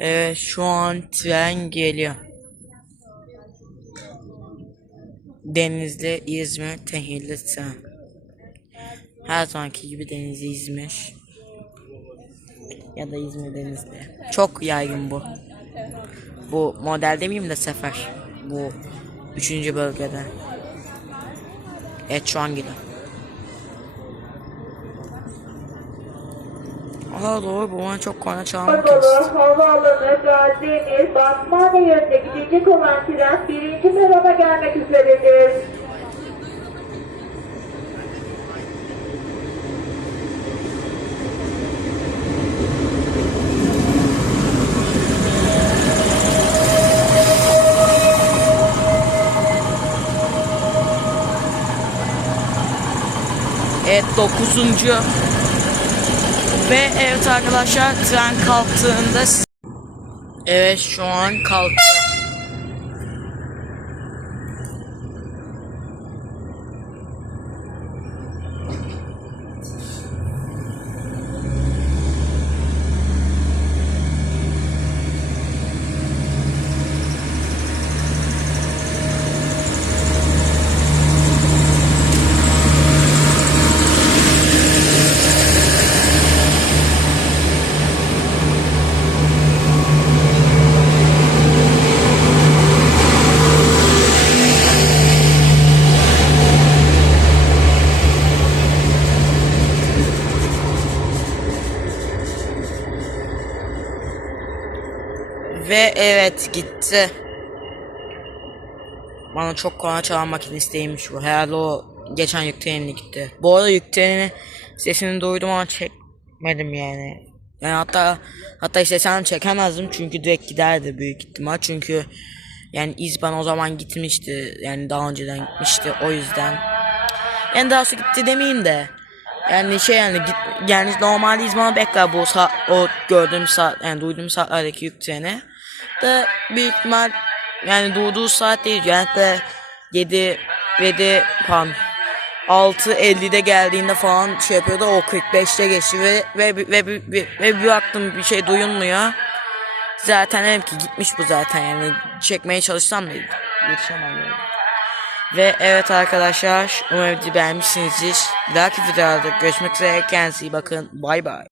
Evet şu an tren geliyor. Denizli, İzmir, Tehilli tren. Her zamanki gibi Denizli, İzmir. Ya da İzmir, Denizli. Çok yaygın bu. Bu model demeyeyim de sefer. Bu üçüncü bölgede. Evet şu an gidiyor. Aa doğru bu bana çok konu çalmak Havaalanı, Gaziemir, Batmane yönüne gidecek olan tren birinci perona gelmek üzeredir. Evet dokuzuncu. Ve evet arkadaşlar tren kalktığında Evet şu an kalkıyor. Ve evet gitti. Bana çok kolay çalan makinisteymiş bu. Herhalde o geçen yük gitti. Bu arada yük sesini duydum ama çekmedim yani. Yani hatta hatta istesem çekemezdim çünkü direkt giderdi büyük ihtimal. Çünkü yani İzban o zaman gitmişti. Yani daha önceden gitmişti o yüzden. Yani daha sonra gitti demeyeyim de. Yani şey yani git, yani normalde İzban'a bekler bu saat, o gördüğüm saat yani duyduğum saatlerdeki yük treni. De büyük ihtimal yani doğduğu saat değil. Genellikle 7 7 pardon 6.50'de geldiğinde falan şey yapıyordu o 45'te geçti ve ve ve, ve, ve, ve bir baktım bir şey duyulmuyor. Zaten dedim ki gitmiş bu zaten yani çekmeye çalışsam da yetişemem yani. Ve evet arkadaşlar umarım beğenmişsinizdir. Bir dahaki videoda görüşmek üzere kendinize iyi bakın. Bay bay.